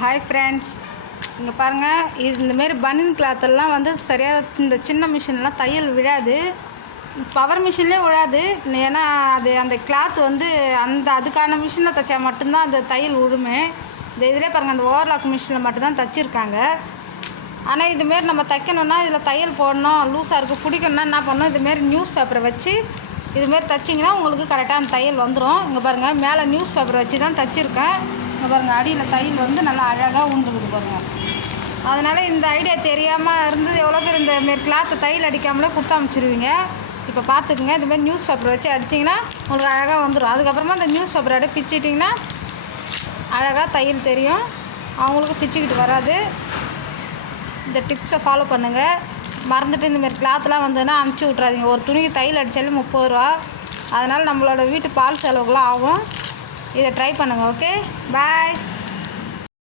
Hi friends, இங்கே பாருங்கள். இந்தமாரி பனியன் கிளாத்தெல்லாம் வந்து சரியாக இந்த சின்ன மிஷின்லாம் தையல் விழாது, பவர் மிஷின்லேயே விழாது. ஏன்னா அது அந்த கிளாத் வந்து அதுக்கான மிஷினில் தைச்சா மட்டும்தான் அந்த தையல் விழுமே. இந்த இதிலே பாருங்கள், அந்த ஓவர்லாக் மிஷினில் மட்டும்தான் தைச்சிருக்காங்க. ஆனால் இதுமாரி நம்ம தைக்கணுன்னா இதில் தையல் போடணும், லூஸாக இருக்குது பிடிக்கணுன்னா என்ன பண்ணணும், இதுமாரி நியூஸ் பேப்பரை வச்சு இதுமாரி தைச்சிங்கன்னா உங்களுக்கு கரெக்டாக அந்த தையல் வந்துடும். இங்கே பாருங்கள், மேலே நியூஸ் பேப்பரை வச்சு தான் தைச்சிருக்கேன். இங்கே பாருங்கள், அடியில் தையல் வந்து நல்லா அழகாக உண்டுக்குது பாருங்கள். அதனால் இந்த ஐடியா தெரியாமல் இருந்து எவ்வளோ பேர் இந்தமாரி கிளாத்தை தையல் அடிக்காமலே கொடுத்து அமைச்சிருவீங்க. இப்போ பார்த்துக்குங்க, இதுமாரி நியூஸ் பேப்பரை வச்சு அடிச்சிங்கன்னா உங்களுக்கு அழகாக வந்துடும். அதுக்கப்புறமா இந்த நியூஸ் பேப்பரை அப்படியே பிச்சுட்டிங்கன்னா அழகாக தையல் தெரியும், அவங்களுக்கு பிச்சுக்கிட்டு வராது. இந்த டிப்ஸை ஃபாலோ பண்ணுங்கள். மறந்துட்டு இந்தமாரி கிளாத்லாம் வந்ததுன்னா அனுப்பிச்சி விட்றாதீங்க. ஒரு துணிக்கு தையல் அடித்தாலும் 30 ரூபா. அதனால் நம்மளோட வீட்டு பால் செலவுக்குலாம் ஆகும். இதை ட்ரை பண்ணுங்கள். ஓகே, பாய்.